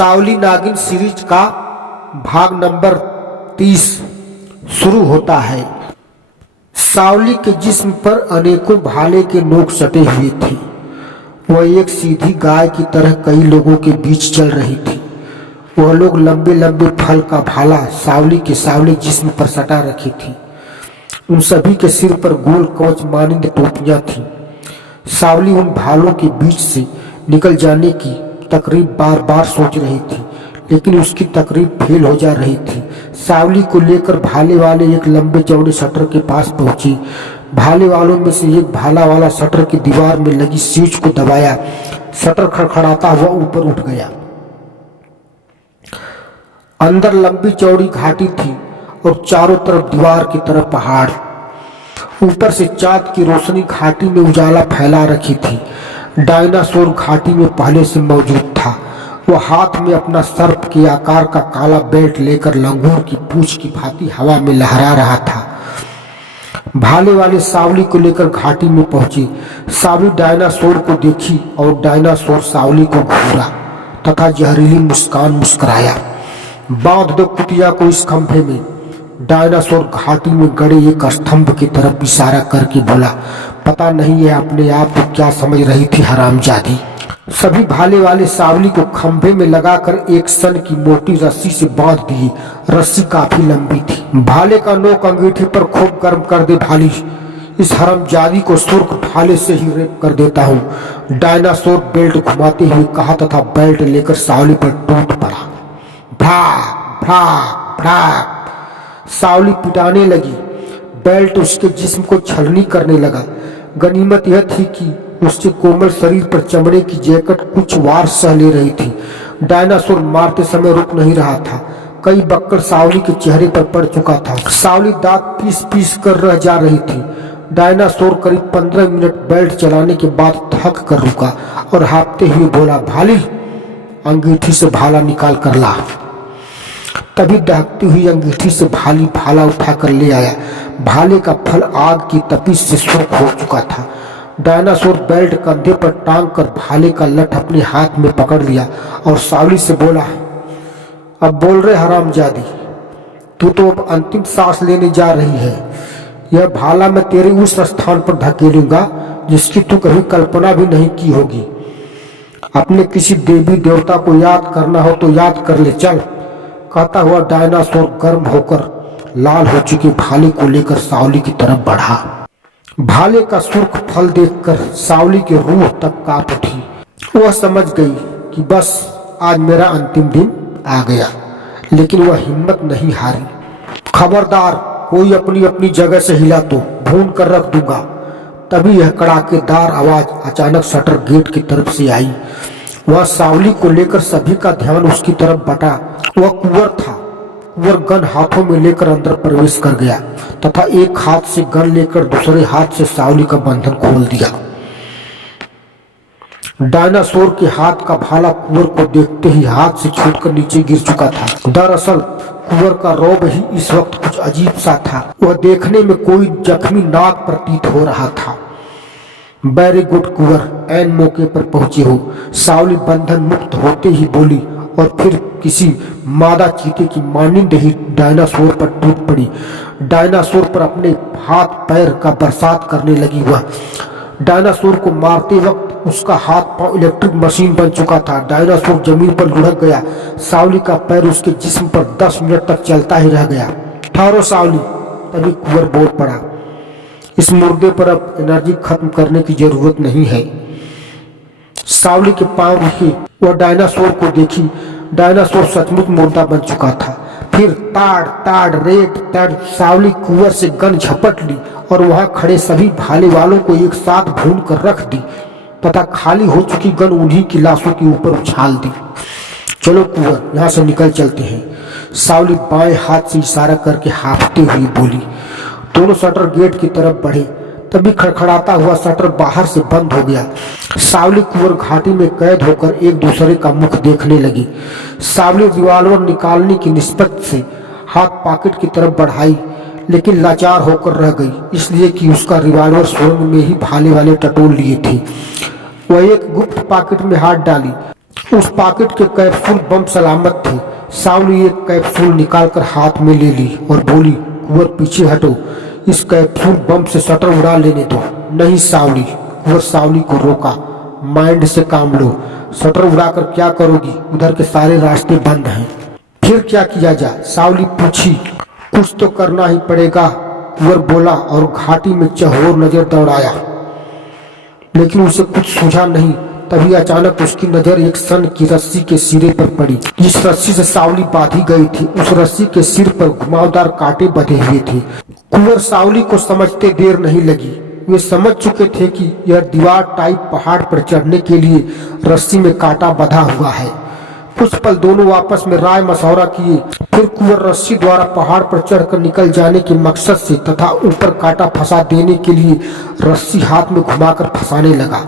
सावली नागिन सीरीज का भाग नंबर 30 शुरू होता है। सावली के जिस्म पर अनेकों भाले के नोक सटे हुए थे। वह एक सीधी गाय की तरह कई लोगों के बीच चल रही थी। वह लोग लंबे लंबे फल का भाला सावली के सावले जिस्म पर सटा रखी थी। उन सभी के सिर पर गोल कवच मानिंद टोपियां थीं। सावली उन भालों के बीच से निकल जाने की तकरीब बार बार सोच रही थी, लेकिन उसकी तकरीब फेल हो जा रही थी। सावली को लेकर भाले वाले एक लंबे चौड़े शटर के पास पहुंची। भाले वालों में से एक भाला वाला शटर की दीवार में लगी स्विच को दबाया। शटर खड़खड़ाता हुआ ऊपर उठ गया। अंदर लंबी चौड़ी घाटी थी और चारों तरफ दीवार की तरफ पहाड़। ऊपर से चाँद की रोशनी घाटी में उजाला फैला रखी थी। डायनासोर घाटी में पहले से मौजूद था। वह हाथ में अपना सर्प के आकार का काला बेल्ट लेकर लंगूर की पूंछ की भांति हवा में लहरा रहा था। भाले वाले सावली को लेकर घाटी में पहुंचे। सावली डायनासोर को देखी और डायनासोर सावली को घूरा तथा जहरीली मुस्कान मुस्कुराया। बांध दो कुतिया को इस खंभे में। डायनासोर घाटी में गड़े एक स्तंभ की तरफ इशारा करके बोला। पता नहीं है अपने आप को क्या समझ रही थी हरामजादी। सभी भाले वाले सावली को खंभे में लगाकर एक सन की मोटी रस्सी से बांध दिए। रस्सी काफी लंबी थी। भाले का नोक अंगीठे पर खूब गर्म कर दे भाली। इस हरामजादी को सुर्ख भाले से ही रेप कर देता हूँ। डायनासोर बेल्ट घुमाते हुए कहा तथा बेल्ट लेकर सावली पर टूट पड़ा। भाग भाग भाग। सावली पिटाने लगी। बेल्ट उसके जिस्म को छलनी करने लगा। गनीमत यह थी कि उसके कोमल शरीर पर चमड़े की जैकेट कुछ वार सह ले रही थी। डायनासोर मारते समय रुक नहीं रहा था। कई बक्कड़ सावली के चेहरे पर पड़ चुका था। सावली दांत पीस पीस कर रह जा रही थी। डायनासोर करीब 15 मिनट बेल्ट चलाने के बाद थक कर रुका और हाँफते हुए बोला, भाली अंगीठी से भाला निकाल कर ला। तभी दहकती हुई अंगीठी से भाली भाला उठाकर ले आया। भाले का फल आग की तपिश से सुर्ख हो चुका था। डायनासोर बेल्ट कंधे पर टांग कर भाले का लठ अपने हाथ में पकड़ लिया और सावली से बोला, अब बोल रहे हरामजादी, तू तो अब अंतिम सांस लेने जा रही है। यह भाला मैं तेरे उस स्थान पर धकेलूंगा जिसकी तू कभी कल्पना भी नहीं की होगी। अपने किसी देवी देवता को याद करना हो तो याद कर ले, चल। कहता हुआ डायनासोर गर्म होकर लाल हो चुके भाले को लेकर सावली की तरफ बढ़ा। भाले का सुर्ख फल देखकर सावली की रूह तक कांप उठी। वह समझ गई कि बस आज मेरा अंतिम दिन आ गया, लेकिन वह हिम्मत नहीं हारी। खबरदार, कोई अपनी अपनी जगह से हिला तो भून कर रख दूंगा। तभी यह कड़ाकेदार आवाज अचानक शटर गेट की तरफ से आई। वह सावली को लेकर सभी का ध्यान उसकी तरफ बटा। वह कुंवर था। कुंवर गन हाथों में लेकर अंदर प्रवेश कर गया तथा एक हाथ से गन लेकर दूसरे हाथ से सावली का बंधन खोल दिया। डायनासोर के हाथ का भाला कुंवर को देखते ही हाथ से छूटकर नीचे गिर चुका था। दरअसल कुंवर का रौब ही इस वक्त कुछ अजीब सा था। वह देखने में कोई जख्मी नाग प्रतीत हो रहा था। वेरी गुड कुंवर, ऐन मौके पर पहुंचे हो। सावली बंधन मुक्त होते ही बोली और फिर किसी मादा चीते की मानिंद ही डायनासोर पर टूट पड़ी। डायनासोर पर अपने हाथ पैर का बरसात करने लगी। वह डायनासोर को मारते वक्त उसका हाथ पांव इलेक्ट्रिक मशीन बन चुका था। डायनासोर जमीन पर लुढ़क गया। सावली का पैर उसके जिस्म पर 10 मिनट तक चलता ही रह गया। ठहरो सावली, तभी कुंवर बोल पड़ा, इस मुर्दे पर अब एनर्जी खत्म करने की जरूरत नहीं है। सावली के पांव रुके। वह डायनासोर को देखी। डायनासोर सचमुच मुर्दा बन चुका था। फिर ताड़ ताड़ रेत तड़ सावली कुंवर से गन झपट ली और वहां खड़े सभी भाले वालों को एक साथ भून कर रख दी तथा खाली हो चुकी गन उन्हीं की लाशों के ऊपर उछाल दी। चलो कुंवर, यहाँ से निकल चलते हैं। सावली बाएं हाथ से इशारा करके हाँफते हुए बोली। दोनों शटर गेट की तरफ बढ़े। तभी खड़खड़ाता हुआ शटर बाहर से बंद हो गया। सावली कुंवर घाटी में कैद होकर एक दूसरे का मुख देखने लगी। सावली रिवॉल्वर निकालने की निस्बत से हाथ पॉकेट की तरफ बढ़ाई, लेकिन लाचार होकर रह गई, इसलिए कि उसका रिवॉल्वर सुरंग में ही भाले वाले टटोल लिए थे। वह एक गुप्त पॉकेट में हाथ डाली उस पॉकेट के कैप्सूल बम सलामत थे। सावली एक कैप्सूल निकालकर हाथ में ले ली और बोली, कुंवर पीछे हटो, इस कैप्सूल बम से शटर उड़ा लेने दो। नहीं सावली, कुंवर सावली को रोका, माइंड से काम लो, शटर उड़ाकर क्या करोगी, उधर के सारे रास्ते बंद हैं। फिर क्या किया जाए, सावली पूछी। कुछ तो करना ही पड़ेगा, कुंवर बोला और घाटी में चहोर नजर दौड़ाया, लेकिन उसे कुछ सूझा नहीं। तभी अचानक उसकी नजर एक सन की रस्सी के सिरे पर पड़ी। जिस रस्सी से सावली बांधी गई थी, उस रस्सी के सिर पर घुमावदार कांटे बंधे हुए थे। कुंवर सावली को समझते देर नहीं लगी। वे समझ चुके थे कि यह दीवार टाइप पहाड़ पर चढ़ने के लिए रस्सी में कांटा बंधा हुआ है। कुछ पल दोनों आपस में राय मशवरा किए। फिर कुंवर रस्सी द्वारा पहाड़ पर चढ़कर निकल जाने के मकसद से तथा ऊपर कांटा फंसा देने के लिए रस्सी हाथ में घुमाकर फंसाने लगा।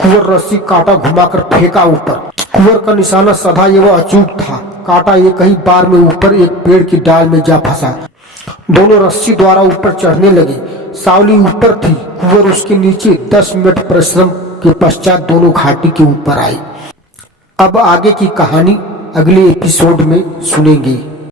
कुंवर रस्सी कांटा घुमाकर फेंका ऊपर। कुंवर का निशाना सदा एवं अचूक था। कांटा एक ही बार में ऊपर एक पेड़ की डाल में जा फंसा। दोनों रस्सी द्वारा ऊपर चढ़ने लगे। सावली ऊपर थी, कुंवर उसके नीचे। 10 मिनट परिश्रम के पश्चात दोनों घाटी के ऊपर आए। अब आगे की कहानी अगले एपिसोड में सुनेंगे।